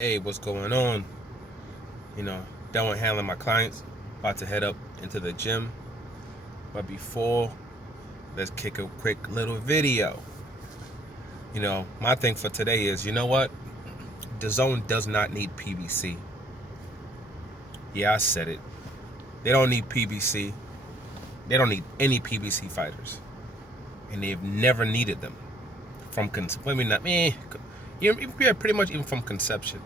Hey, what's going on? Done with handling my clients. About to head up into the gym. But before, let's kick a quick little video. My thing for today is, you know what? DZON does not need PBC. Yeah, I said it. They don't need PBC. They don't need any PBC fighters. And they've never needed them. Yeah, pretty much even from conception.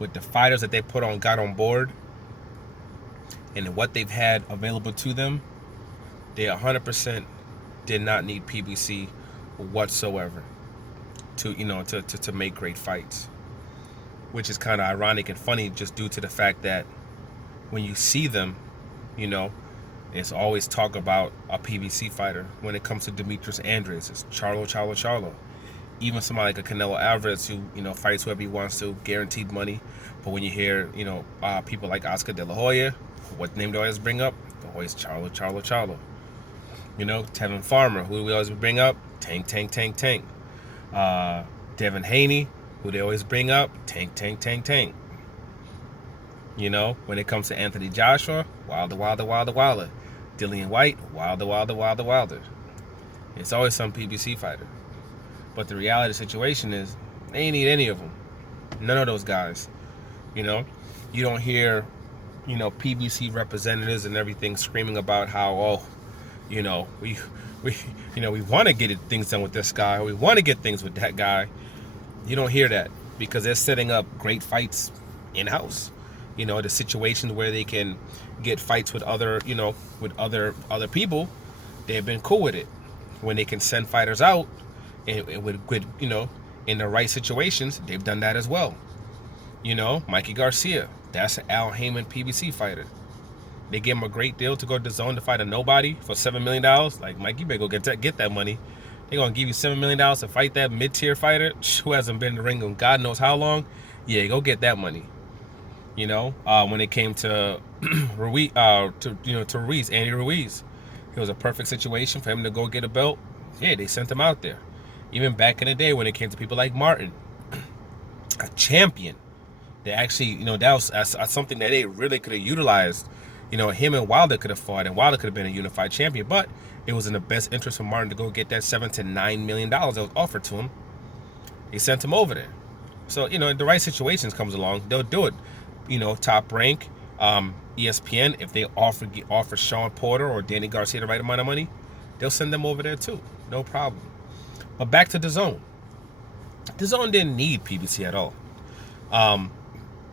With the fighters that they got on board, and what they've had available to them, they 100% did not need PBC whatsoever to make great fights. Which is kind of ironic and funny, just due to the fact that when you see them, it's always talk about a PBC fighter. When it comes to Demetrius Andres, it's Charlo. Even somebody like a Canelo Alvarez who, fights whoever he wants to, guaranteed money. But when you hear, people like Oscar De La Hoya, what name do I always bring up? Always Charlo. Tevin Farmer, who we always bring up? Tank. Devin Haney, who they always bring up? Tank. When it comes to Anthony Joshua, Wilder. Dillian White, Wilder. It's always some PBC fighter. But the reality of the situation is, they ain't need any of them. None of those guys. You don't hear, PBC representatives and everything screaming about how, we want to get things done with this guy, or we want to get things with that guy. You don't hear that because they're setting up great fights in-house. The situations where they can get fights with other people, they've been cool with it. When they can send fighters out, and with in the right situations, they've done that as well. Mikey Garcia, that's an Al Heyman PBC fighter. They gave him a great deal to go to DZON to fight a nobody for $7 million. Like, Mike, you better go get that money. They're going to give you $7 million to fight that mid-tier fighter who hasn't been in the ring in God knows how long. Yeah, go get that money. When it came to Ruiz, Andy Ruiz, it was a perfect situation for him to go get a belt. Yeah, they sent him out there. Even back in the day when it came to people like Martin, a champion. They actually, that was something that they really could have utilized. Him and Wilder could have fought, and Wilder could have been a unified champion. But it was in the best interest for Martin to go get that $7 to $9 million that was offered to him. They sent him over there. So, the right situations comes along, they'll do it. Top Rank, ESPN, if they offer Sean Porter or Danny Garcia the right amount of money, they'll send them over there too. No problem. But back to DZON. DZON didn't need PBC at all.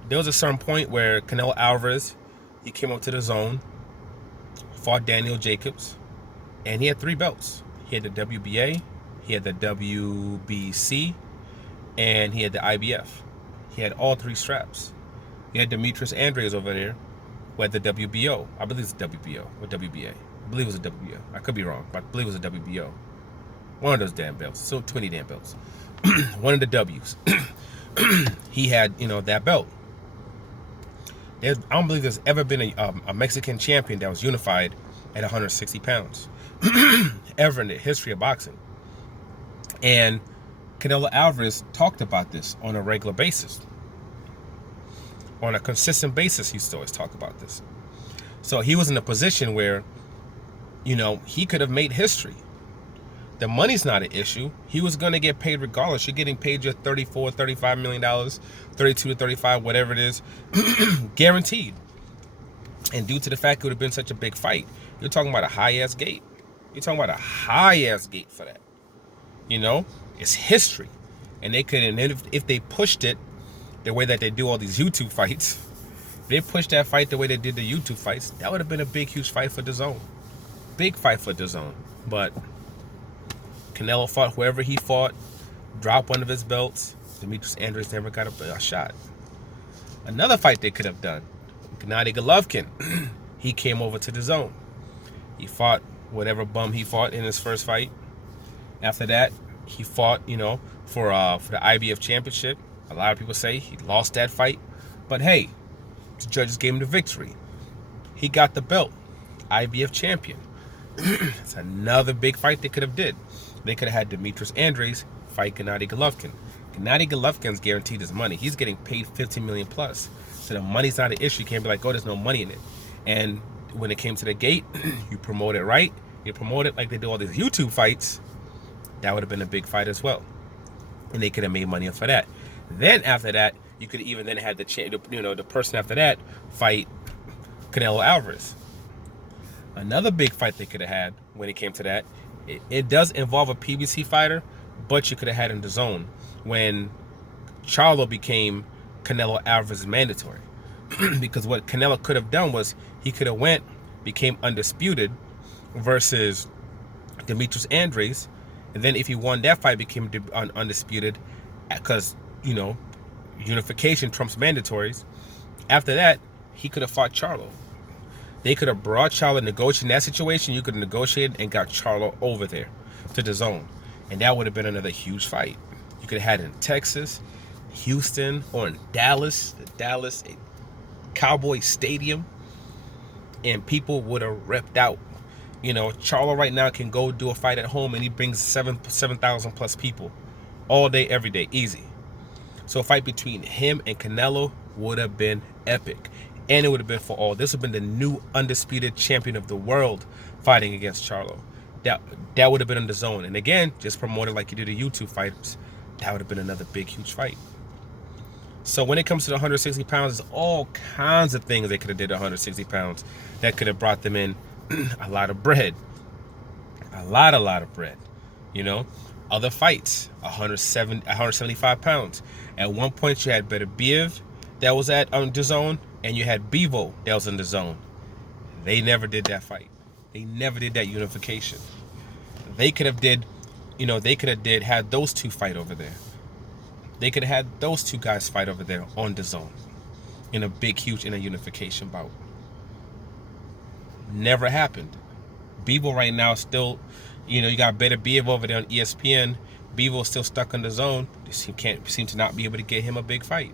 There was a certain point where Canelo Alvarez, he came up to DZON, fought Daniel Jacobs, and he had 3 belts. He had the WBA, he had the WBC, and he had the IBF. He had all 3 straps. He had Demetrius Andres over there, who had the WBO. I believe it's WBO or WBA. I believe it was a WBO. I could be wrong, but I believe it was a WBO. One of those damn belts. So 20 damn belts. One of the W's. He had, that belt. I don't believe there's ever been a Mexican champion that was unified at 160 pounds. Ever in the history of boxing. And Canelo Alvarez talked about this on a regular basis. On a consistent basis, he used to always talk about this. So he was in a position where, he could have made history. The money's not an issue. He was going to get paid regardless. You're getting paid your $34, $35 million, 32 to 35, whatever it is, guaranteed. And due to the fact it would have been such a big fight, you're talking about a high-ass gate. You're talking about a high-ass gate for that. It's history. And they could, and if they pushed it the way that they do all these YouTube fights, if they pushed that fight the way they did the YouTube fights, that would have been a big, huge fight for DZON. Big fight for DZON. But Canelo fought whoever he fought, dropped one of his belts. Demetrius Andres never got a shot. Another fight they could have done, Gennady Golovkin, he came over to DZON. He fought whatever bum he fought in his first fight. After that, he fought, for the IBF championship. A lot of people say he lost that fight. But hey, the judges gave him the victory. He got the belt, IBF champion. It's another big fight they could have did. They could have had Demetrius Andres fight Gennady Golovkin. Gennady Golovkin's guaranteed his money. He's getting paid $15 million plus. So the money's not an issue. You can't be like, oh, there's no money in it. And when it came to the gate, you promote it right. You promote it like they do all these YouTube fights. That would have been a big fight as well. And they could have made money off of that. Then after that, you could even then had the person after that fight Canelo Alvarez. Another big fight they could have had when it came to that. It does involve a PBC fighter, but you could have had in DZON when Charlo became Canelo Alvarez mandatory. Because what Canelo could have done was he could have became undisputed versus Demetrius Andres, and then if he won that fight, became undisputed because unification trumps mandatories. After that, he could have fought Charlo. They could have brought Charlo, negotiated in that situation. You could have negotiated and got Charlo over there to DZON, and that would have been another huge fight. You could have had it in Texas, Houston, or in Dallas, the Dallas Cowboy Stadium, and people would have ripped out. Charlo right now can go do a fight at home, and he brings 7,000 plus people all day, every day, easy. So a fight between him and Canelo would have been epic. And it would have been for all. This would have been the new undisputed champion of the world fighting against Charlo. That would have been in DZON. And again, just promoted like you do the YouTube fighters. That would have been another big, huge fight. So when it comes to the 160 pounds, there's all kinds of things they could have did at 160 pounds that could have brought them in a lot of bread. A lot of bread. Other fights, 175 pounds. At one point, you had Beterbiev that was at DZON, and you had Bevo that was in DZON. They never did that fight. They never did that unification. They could have had those two fight over there. They could have had those two guys fight over there on DZON in a unification bout. Never happened. Bevo right now still, you got Beterbiev over there on ESPN. Bevo's still stuck on DZON. They can't seem to not be able to get him a big fight.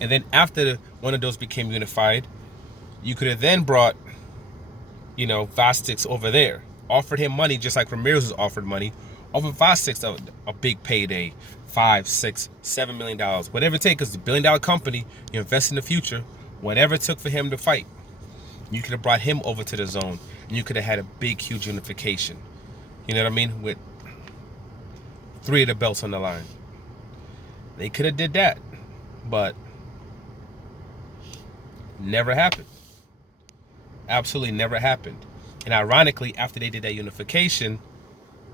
And then after one of those became unified, you could have then brought, Vastix over there. Offered him money just like Ramirez was offered money. Offered Vastix a big payday, $5, $6, $7 million. Whatever it takes, because it's $1 billion company, you invest in the future. Whatever it took for him to fight. You could have brought him over to DZON, and you could have had a big, huge unification. You know what I mean? With 3 of the belts on the line. They could have did that, but never happened. Absolutely never happened. And ironically, after they did that unification,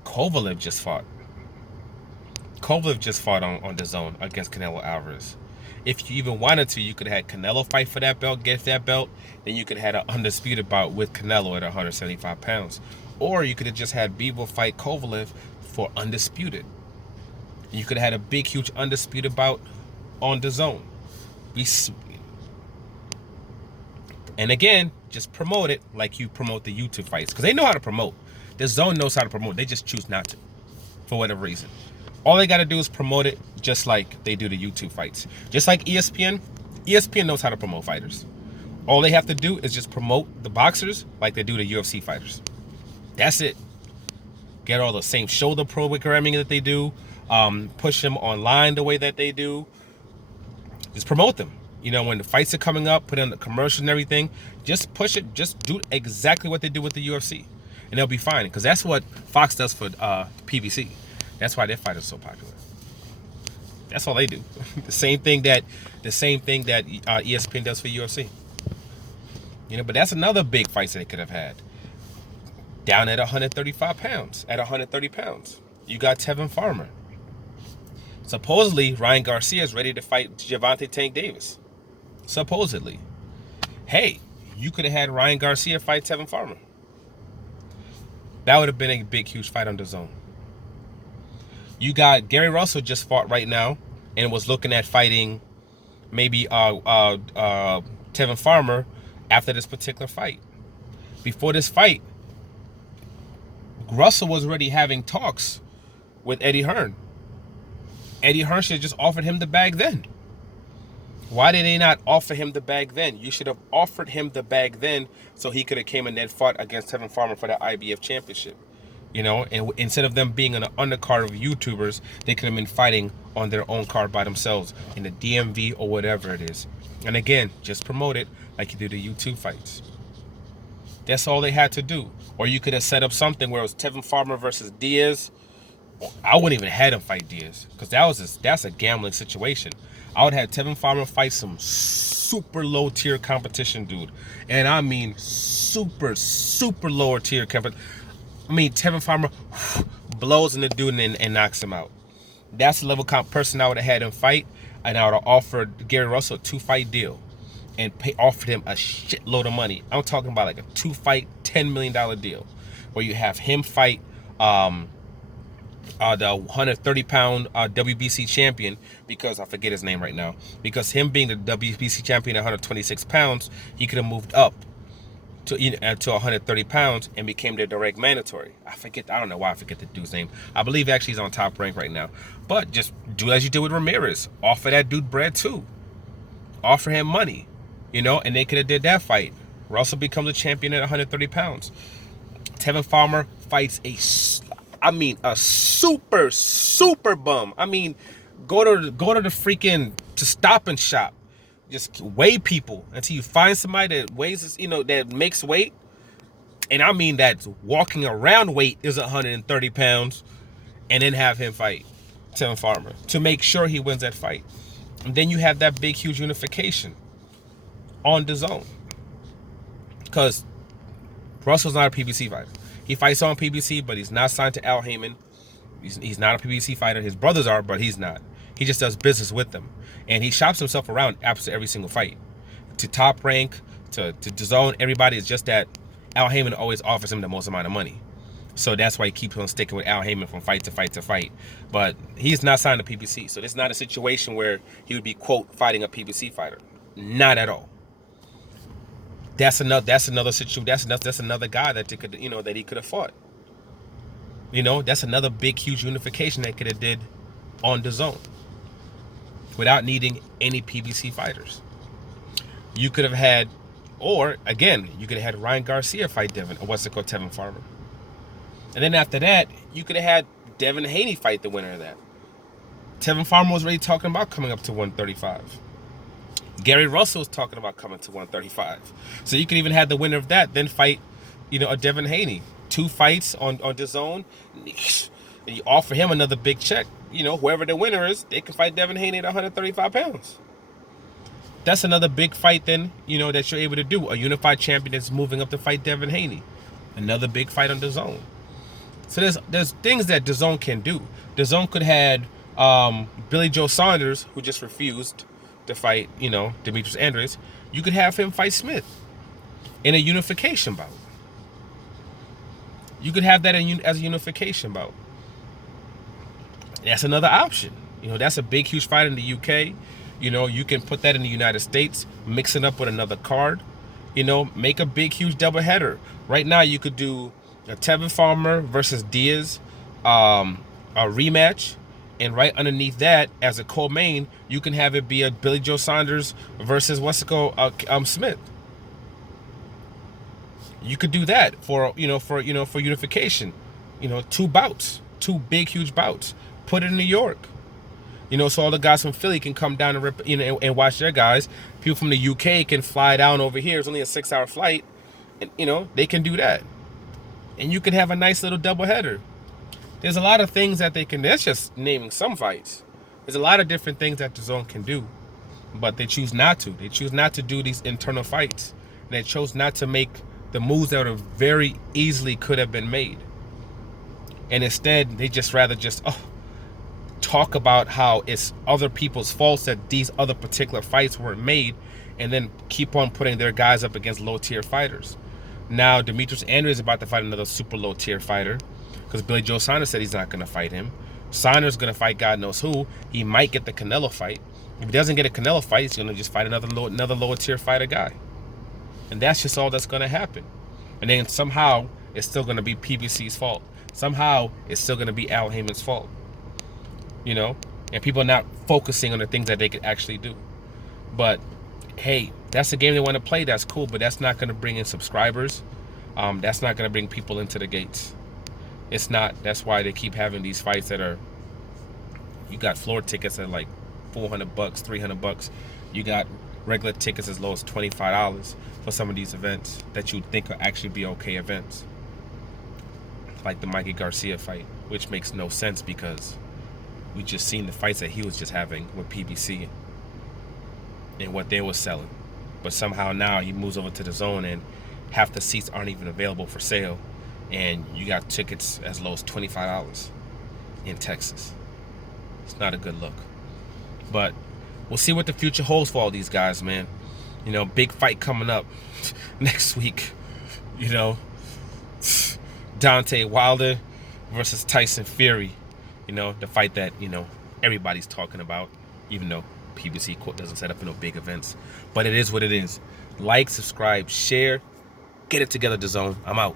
Kovalev just fought. Kovalev just fought on DZON against Canelo Alvarez. If you even wanted to, you could have had Canelo fight for that belt, get that belt. Then you could have had an undisputed bout with Canelo at 175 pounds. Or you could have just had Bivol fight Kovalev for undisputed. You could have had a big, huge undisputed bout on DZON. And again, just promote it like you promote the YouTube fights. Because they know how to promote. DZON knows how to promote. They just choose not to. For whatever reason. All they got to do is promote it just like they do the YouTube fights. Just like ESPN. ESPN knows how to promote fighters. All they have to do is just promote the boxers like they do the UFC fighters. That's it. Get all the same shoulder programming that they do. Push them online the way that they do. Just promote them. When the fights are coming up, put in the commercial and everything, just push it. Just do exactly what they do with the UFC. And they'll be fine. Because that's what Fox does for PBC. That's why their fight is so popular. That's all they do. The same thing that ESPN does for UFC. But that's another big fight that they could have had. Down at 135 pounds. At 130 pounds. You got Tevin Farmer. Supposedly, Ryan Garcia is ready to fight Gervonta Tank Davis. Supposedly. Hey, you could have had Ryan Garcia fight Tevin Farmer. That would have been a big, huge fight on DAZN. You got Gary Russell just fought right now and was looking at fighting maybe Tevin Farmer after this particular fight. Before this fight, Russell was already having talks with Eddie Hearn. Eddie Hearn should have just offered him the bag then. Why did they not offer him the bag then? You should have offered him the bag then so he could have came in and fought against Tevin Farmer for the IBF championship. You know, and instead of them being on an undercard of YouTubers, they could have been fighting on their own card by themselves in the DMV or whatever it is. And again, just promote it like you do the YouTube fights. That's all they had to do. Or you could have set up something where it was Tevin Farmer versus Diaz. I wouldn't even have him fight Diaz, because that's a gambling situation. I would have Tevin Farmer fight some super low tier competition dude, and I mean super lower tier competition. I mean, Tevin Farmer blows in the dude and knocks him out. That's the level person I would have had him fight, and I would have offered Gary Russell a 2-fight deal and offered him a shitload of money. I'm talking about like a 2-fight, $10 million deal, where you have him fight the 130-pound WBC champion, because I forget his name right now, because him being the WBC champion at 126 pounds, he could have moved up to 130 pounds and became their direct mandatory. I don't know why I forget the dude's name. I believe actually he's on Top Rank right now. But just do as you did with Ramirez. Offer that dude bread too. Offer him money, you know, and they could have did that fight. Russell becomes a champion at 130 pounds. Tevin Farmer fights a super bum. I mean, go to the freaking Stop and Shop. Just weigh people until you find somebody that weighs, that makes weight. And I mean that walking around weight is 130 pounds, and then have him fight Tevin Farmer to make sure he wins that fight. And then you have that big, huge unification on DZON. Because Russell's not a PBC fighter. He fights on PBC, but he's not signed to Al Heyman. He's not a PBC fighter. His brothers are, but he's not. He just does business with them. And he shops himself around after every single fight. To Top Rank, to DZON, everybody is just that Al Heyman always offers him the most amount of money. So that's why he keeps on sticking with Al Heyman from fight to fight to fight. But he's not signed to PBC. So this is not a situation where he would be, quote, fighting a PBC fighter. Not at all. That's another situation. That's another guy that they could, that he could have fought. That's another big, huge unification they could have did on DZON without needing any PBC fighters. You could have had, or again, you could have had Ryan Garcia fight Tevin Farmer. And then after that, you could have had Devin Haney fight the winner of that. Tevin Farmer was already talking about coming up to 135. Gary Russell was talking about coming to 135. So you could even have the winner of that then fight, a Devin Haney. 2 fights on DZON. And you offer him another big check. Whoever the winner is, they can fight Devin Haney at 135 pounds. That's another big fight then, that you're able to do. A unified champion that's moving up to fight Devin Haney. Another big fight on DZON. So there's things that DZON can do. DZON could have had Billy Joe Saunders, who just refused to fight, Demetrius Andres. You could have him fight Smith in a unification bout. You could have that as a unification bout. That's another option. That's a big, huge fight in the UK. You can put that in the United States, mix it up with another card. Make a big, huge doubleheader. Right now, you could do a Tevin Farmer versus Diaz, a rematch. And right underneath that, as a co-main, you can have it be a Billy Joe Saunders versus Smith. You could do that for unification. 2 bouts, 2 big, huge bouts. Put it in New York. So all the guys from Philly can come down and and watch their guys. People from the UK can fly down over here. It's only a 6-hour flight, and they can do that. And you can have a nice little doubleheader. There's a lot of things that they can. That's just naming some fights. There's a lot of different things that DZON can do, but they choose not to. They choose not to do these internal fights. And they chose not to make the moves that are very easily could have been made. And instead, they just rather talk about how it's other people's faults that these other particular fights weren't made, and then keep on putting their guys up against low-tier fighters. Now, Demetrius Andres is about to fight another super low-tier fighter, because Billy Joe Saunders said he's not going to fight him. Saunders is going to fight God knows who. He might get the Canelo fight. If he doesn't get a Canelo fight, he's going to just fight another lower-tier fighter guy. And that's just all that's going to happen. And then somehow, it's still going to be PBC's fault. Somehow, it's still going to be Al Heyman's fault. And people are not focusing on the things that they could actually do. But, hey, that's the game they want to play. That's cool, but that's not going to bring in subscribers. That's not going to bring people into the gates. It's not. That's why they keep having these fights that are, you got floor tickets at like $400, $300. You got regular tickets as low as $25 for some of these events that you'd think would actually be okay events. Like the Mikey Garcia fight, which makes no sense because we just seen the fights that he was just having with PBC and what they were selling. But somehow now he moves over to the DZON and half the seats aren't even available for sale, and you got tickets as low as $25 in Texas. It's not a good look. But we'll see what the future holds for all these guys, man. You know, big fight coming up next week. You know, Deontay Wilder versus Tyson Fury. You know, the fight that, you know, everybody's talking about, even though PBC doesn't set up for no big events. But it is what it is. Like, subscribe, share. Get it together, DZON. I'm out.